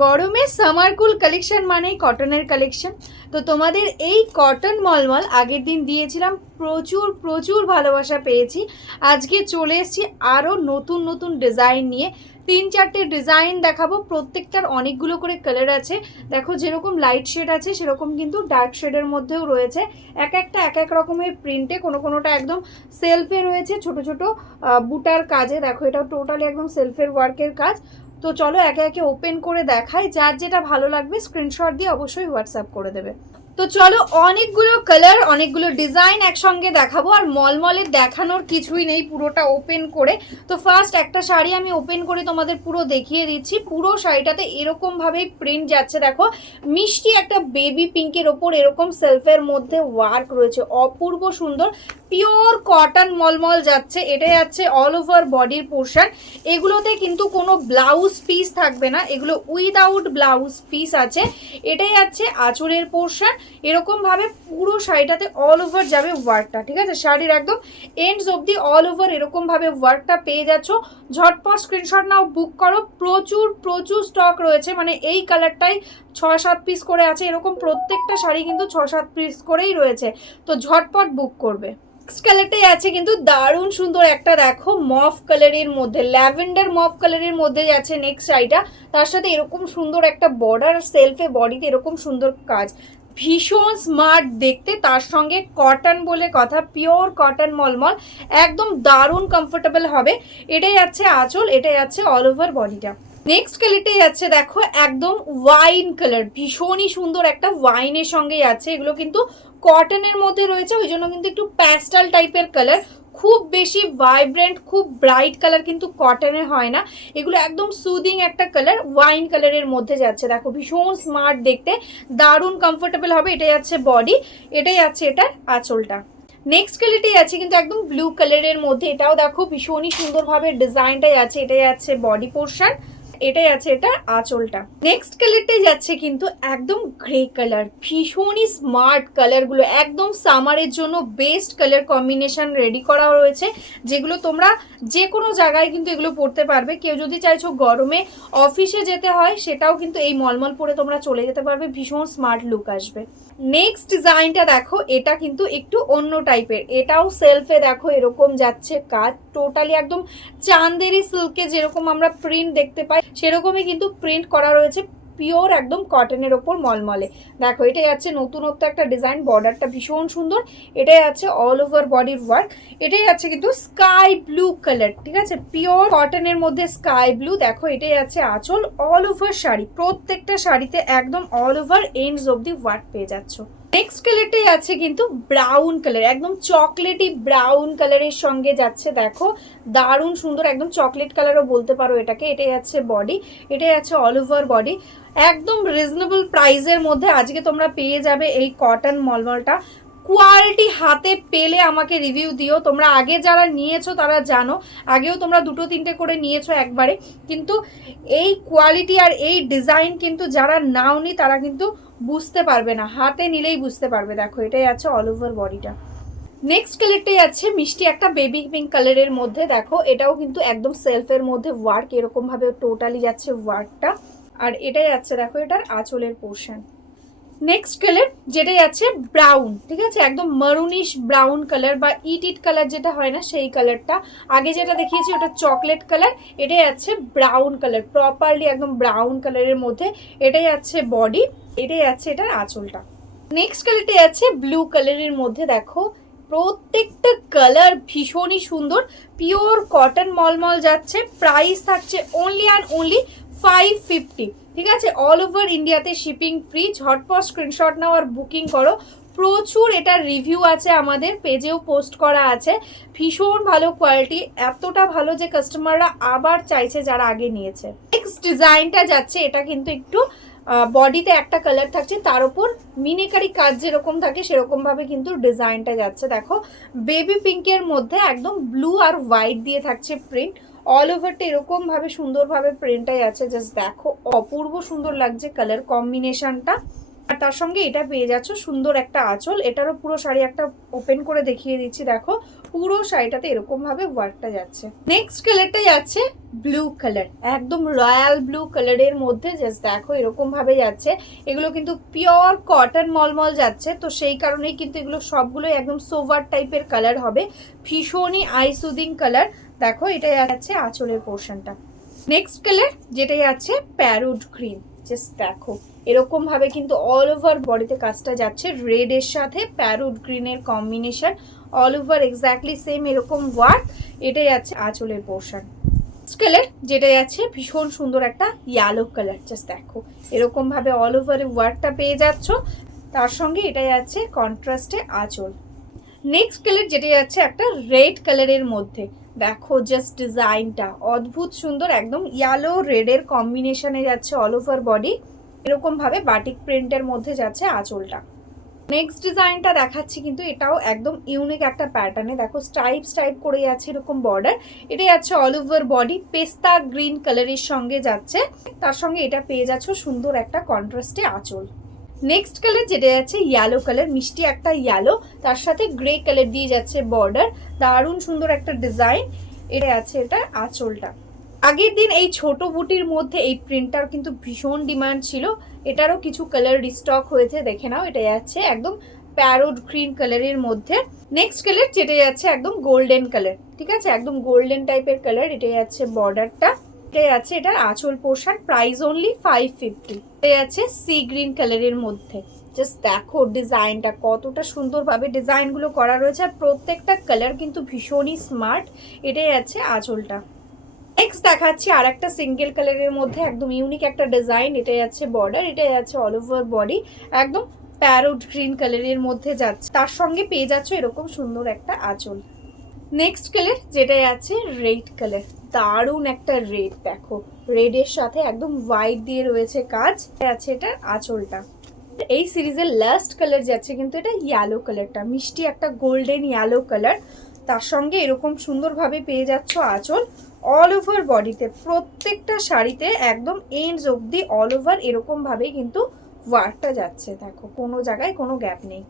গরমে সামার কুল কালেকশন মানেই কটনের কালেকশন। তো তোমাদের এই কটন মলমল আগের দিন দিয়েছিলাম, প্রচুর প্রচুর ভালোবাসা পেয়েছি। আজকে চলে এসেছি আরও নতুন নতুন ডিজাইন নিয়ে। 3-4টে ডিজাইন দেখাবো, প্রত্যেকটার অনেকগুলো করে কালার আছে। দেখো যেরকম লাইট শেড আছে সেরকম কিন্তু ডার্ক শেডের মধ্যেও রয়েছে। এক একটা এক এক রকমের প্রিন্টে, কোনোটা একদম সেলফে রয়েছে ছোট ছোট বুটার কাজে। দেখো এটা টোটালি একদম সেলফের ওয়ার্কের কাজ। তো চলো একে একে ওপেন করে দেখাই, যার যেটা ভালো লাগবে স্ক্রিনশট দিয়ে অবশ্যই হোয়াটসঅ্যাপ করে দেবে। তো চলো অনেকগুলো কালার অনেকগুলো ডিজাইন একসঙ্গে দেখাবো, আর মলমলের দেখানোর কিছুই নেই পুরোটা ওপেন করে। তো ফার্স্ট একটা শাড়ি আমি ওপেন করে তোমাদের পুরো দেখিয়ে দিচ্ছি। পুরো শাড়িটাতে এরকমভাবেই প্রিন্ট যাচ্ছে, দেখো মিষ্টি একটা বেবি পিঙ্কের ওপর এরকম সেলফের মধ্যে ওয়ার্ক রয়েছে, অপূর্ব সুন্দর। পিওর কটন মলমল যাচ্ছে, এটা যাচ্ছে অল ওভার বডির পোর্শন। এগুলোতে কিন্তু কোনো ব্লাউজ পিস থাকবে না, এগুলো উইদাউট ব্লাউজ পিস আছে। এটাই যাচ্ছে আঁচলের পোর্শন। এরকমভাবে পুরো শাড়িটাতে অল ওভার যাবে ওয়ার্কটা, ঠিক আছে? শাড়ির একদম এন্ডস অবধি অল ওভার এরকমভাবে ওয়ার্কটা পেয়ে যাচ্ছ। ঝটপট স্ক্রিনশট নাও, বুক করো। প্রচুর প্রচুর স্টক রয়েছে, মানে এই কালারটাই 6-7 পিস করে আছে, এরকম প্রত্যেকটা শাড়ি কিন্তু 6-7 পিস করেই রয়েছে। তো ঝটপট বুক করবে। নেক্সট কালারটাই আছে কিন্তু দারুণ সুন্দর একটা, দেখো মফ কালারের মধ্যে, ল্যাভেন্ডার মফ কালারের মধ্যে যাচ্ছে নেক্সট শাড়িটা। তার সাথে এরকম সুন্দর একটা বর্ডার, সেলফে বডিতে এরকম সুন্দর কাজ, ভীষণ স্মার্ট দেখতে। তার সঙ্গে কটন বলে কথা, পিওর কটন মলমল, একদম দারুণ কমফোর্টেবল হবে। এটাই যাচ্ছে আঁচল, এটাই যাচ্ছে অল ওভার বডিটা। নেক্সট কালারটাই যাচ্ছে দেখো একদম ওয়াইন কালার, ভীষণই সুন্দর একটা ওয়াইনের সঙ্গে যাচ্ছে। এগুলো কিন্তু কটনের মধ্যে রয়েছে, ওই জন্য কিন্তু একটু প্যাস্টেল টাইপের কালার, খুব বেশি ভাইব্রেন্ট খুব ব্রাইট কালার কিন্তু কটনে হয় না। এগুলো একদম সুদিং একটা কালার, ওয়াইন কালারের মধ্যে যাচ্ছে। দেখো ভীষণ স্মার্ট দেখতে, দারুণ কমফোর্টেবল হবে। এটাই যাচ্ছে বডি, এটাই যাচ্ছে এটার আঁচলটা। নেক্সট কালারটাই আছে কিন্তু একদম ব্লু কালারের মধ্যে, এটাও দেখো ভীষণই সুন্দরভাবে ডিজাইনটাই আছে। এটাই আছে বডি পোর্শন, এটাই আছে এটা আঁচলটা। নেক্সট কালারটাই যাচ্ছে কিন্তু একদম গ্রে কালার, ভীষণই স্মার্ট কালারগুলো, একদম সামারের জন্য বেস্ট কালার কম্বিনেশন রেডি করা রয়েছে, যেগুলো তোমরা যে কোনো জায়গায় কিন্তু এগুলো পরতে পারবে। কেউ যদি চাইছো গরমে অফিসে যেতে হয়, সেটাও কিন্তু এই মলমল পরে তোমরা চলে যেতে পারবে, ভীষণ স্মার্ট লুক আসবে। নেক্সট ডিজাইনটা দেখো, এটা কিন্তু একটু অন্য টাইপের, এটাও সেলফে দেখো এরকম যাচ্ছে কাজ, টোটালি একদম চান্দেরি সিল্কে যেরকম আমরা প্রিন্ট দেখতে পাই সেরকমই কিন্তু প্রিন্ট করা রয়েছে, পিওর একদম কটনের ওপর মলমলে। দেখো এটা যাচ্ছে নতুনত্ব একটা ডিজাইন, বর্ডারটা ভীষণ সুন্দর। এটাই আছে অল ওভার বডির ওয়ার্ক। এটাই আছে কিন্তু স্কাই ব্লু কালার, ঠিক আছে, পিওর কটনের মধ্যে স্কাই ব্লু। দেখো এটাই আছে আঁচল, অল ওভার শাড়ি, প্রত্যেকটা শাড়িতে একদম অল ওভার এন্ডস অবধি ওয়ার্ক পেয়ে যাচ্ছ। নেক্সট কালারটাই আছে কিন্তু ব্রাউন কালার, একদম চকলেটি ব্রাউন কালারের সঙ্গে যাচ্ছে। দেখো দারুণ সুন্দর, একদম চকলেট কালারও বলতে পারো এটাকে। এটাই আছে বডি, এটাই আছে অল ওভার বডি। একদম রিজনেবল প্রাইসের মধ্যে আজকে তোমরা পেয়ে যাবে এই কটন মলমলটা। কোয়ালিটি হাতে পেলে আমাকে রিভিউ দিও। তোমরা আগে যারা নিয়েছো তারা জানো, আগেও তোমরা 2-3টে করে নিয়েছো একবারে, কিন্তু এই কোয়ালিটি আর এই ডিজাইন কিন্তু যারা নাওনি তারা কিন্তু বুঝতে পারবে না, হাতে নিলেই বুঝতে পারবে। দেখো এটাই আছে অল ওভার বডিটা। নেক্সট কালারটাই আছে মিষ্টি একটা বেবি পিঙ্ক কালারের মধ্যে, দেখো এটাও কিন্তু একদম সেলফের মধ্যে ওয়ার্ক, এরকম ভাবে টোটালি যাচ্ছে ওয়ার্কটা। আর এটাই আছে দেখো এটার আঁচলের পোর্শন। নেক্সট কালার যেটাই আছে ব্রাউন, ঠিক আছে, একদম মারুনিশ ব্রাউন কালার বা ইট কালার যেটা হয় না সেই কালারটা। আগে যেটা দেখিয়েছি ওটা চকলেট কালার, এটাই আছে ব্রাউন কালার, প্রপারলি একদম ব্রাউন কালারের মধ্যে। এটাই আছে বডি, এটাই আছে এটার আঁচলটা। নেক্সট কালারটাই আছে ব্লু কালারের মধ্যে, দেখো প্রত্যেকটা কালার ভীষণই সুন্দর, পিওর কটন মলমল যাচ্ছে। প্রাইস থাকছে অনলি অ্যান্ড অনলি 550, ঠিক আছে, অল ওভার ইন্ডিয়াতে শিপিং ফ্রি। ঝটপট স্ক্রিনশট নাও আর বুকিং করো। প্রচুর এটার রিভিউ আছে, আমাদের পেজেও পোস্ট করা আছে। ভীষণ ভালো কোয়ালিটি, এতটা ভালো যে কাস্টমাররা আবার চাইছে যারা আগে নিয়েছে। নেক্সট ডিজাইনটা যাচ্ছে, এটা কিন্তু একটু বডিতে একটা কালার থাকছে, তার উপর মিনিকারি কাজ যেরকম থাকে সেরকম ভাবে কিন্তু ডিজাইনটা যাচ্ছে। দেখো বেবি পিঙ্কের মধ্যে একদম ব্লু আর হোয়াইট দিয়ে থাকছে প্রিন্ট, অল ওভারটা এরকম ভাবে সুন্দরভাবে প্রিন্টটাই আছে। জাস্ট দেখো অপূর্ব সুন্দর লাগছে কালার কম্বিনেশনটা। আর তার সঙ্গে এটা পেয়ে যাচ্ছ সুন্দর একটা আঁচল। এটারও পুরো শাড়ি একটা ওপেন করে দেখিয়ে দিচ্ছি, দেখো পুরো শাড়িটাতে এরকম ভাবে ওয়ার্কটা যাচ্ছে। নেক্সট কালারটা যাচ্ছে ব্লু কালার, একদম রয়্যাল ব্লু কালারের মধ্যে। জাস্ট দেখো এরকম ভাবে যাচ্ছে। এগুলো কিন্তু পিওর কটন মলমল যাচ্ছে, তো সেই কারণেই কিন্তু এগুলো সবগুলোই একদম সোভার টাইপের কালার হবে, ভীষণই আই সুদিং কালার। দেখো এটা যাচ্ছে আঁচলের পোর্শনটা। নেক্সট কালার যেটা যাচ্ছে প্যারোট গ্রিন। জাস্ট দেখো এরকম ভাবে কিন্তু অল ওভার বডিতে কাজটা যাচ্ছে, রেড এর সাথে প্যারোট গ্রিনের combination, all over exactly same এরকম ওয়ার্ক। এটা যাচ্ছে আঁচলের পোর্শন। কালার যেটা যাচ্ছে ভীষণ সুন্দর একটা ইয়েলো কালার। জাস্ট দেখো এরকম ভাবে অল ওভার ওয়ার্কটা পেয়ে যাচ্ছ, তার সঙ্গে এটা যাচ্ছে কন্ট্রাস্টে আঁচল। নেক্সট কালার যেটা যাচ্ছে একটা রেড কালারের মধ্যে, দেখো জাস্ট ডিজাইনটা অদ্ভুত সুন্দর, একদম ইয়েলো রেডের কম্বিনেশনে যাচ্ছে অল ওভার বডি, এরকম ভাবে বাটিক প্রিন্টের মধ্যে যাচ্ছে আঁচলটা। নেক্সট ডিজাইনটা দেখাচ্ছি কিন্তু এটাও একদম ইউনিক একটা প্যাটার্নে, দেখো স্ট্রাইপ স্ট্রাইপ করে যাচ্ছে এরকম বর্ডার। এটা যাচ্ছে অল ওভার বডি পেস্তা গ্রিন কালারের সঙ্গে যাচ্ছে, তার সঙ্গে এটা পেয়ে যাচ্ছ সুন্দর একটা কন্ট্রাস্টে আঁচল। নেক্সট কালার যেটা যাচ্ছে ইয়েলো কালার, মিষ্টি একটা ইয়েলো, তার সাথে গ্রে কালার দিয়ে যাচ্ছে বর্ডার, দারুণ সুন্দর একটা ডিজাইন। এটা আছে এটা আঁচলটা। আগের দিন এই ছোট বুটির মধ্যে এই প্রিন্টটার কিন্তু ভীষণ ডিমান্ড ছিল, এটারও কিছু কালার রিস্টক হয়েছে, দেখে নাও। এটা যাচ্ছে একদম প্যারোট গ্রিন কালারের মধ্যে। নেক্সট কালার যেটা যাচ্ছে একদম গোল্ডেন কালার, ঠিক আছে, একদম গোল্ডেন টাইপের কালার। এটা যাচ্ছে বর্ডারটা, এটা যাচ্ছে এটার আঁচল পোর্শন, প্রাইস অনলি 550। এটা যাচ্ছে সি গ্রিন কালারের মধ্যে। জাস্ট দেখো ডিজাইনটা কতটা সুন্দরভাবে ডিজাইনগুলো করা রয়েছে, আর প্রত্যেকটা কালার কিন্তু ভীষণই স্মার্ট। এটাই যাচ্ছে আঁচলটা। নেক্সট দেখাচ্ছি আর একটা সিঙ্গেল কালারের মধ্যে একদম ইউনিক একটা ডিজাইন। এটা যাচ্ছে বর্ডার, এটা যাচ্ছে অল ওভার বডি, একদম প্যারোট গ্রিন কালারের মধ্যে যাচ্ছে, তার সঙ্গে পেয়ে যাচ্ছ এরকম সুন্দর একটা আঁচল। নেক্সট কালার যেটা যাচ্ছে রেড কালার, দারুণ একটা রেড, দেখো রেডের সাথে একদম হোয়াইট দিয়ে রয়েছে কাজ। আছে এটার আঁচলটা। এই সিরিজের লাস্ট কালার যাচ্ছে কিন্তু এটা ইয়েলো কালারটা, মিষ্টি একটা গোল্ডেন ইয়েলো কালার, তার সঙ্গে এরকম সুন্দরভাবে পেয়ে যাচ্ছ আঁচল। অল ওভার বডিতে প্রত্যেকটা শাড়িতে একদম এন্ডস অবধি অল ওভার এরকম ভাবে কিন্তু ওয়ার্কটা যাচ্ছে, দেখো কোনো জায়গায় কোনো গ্যাপ নেই।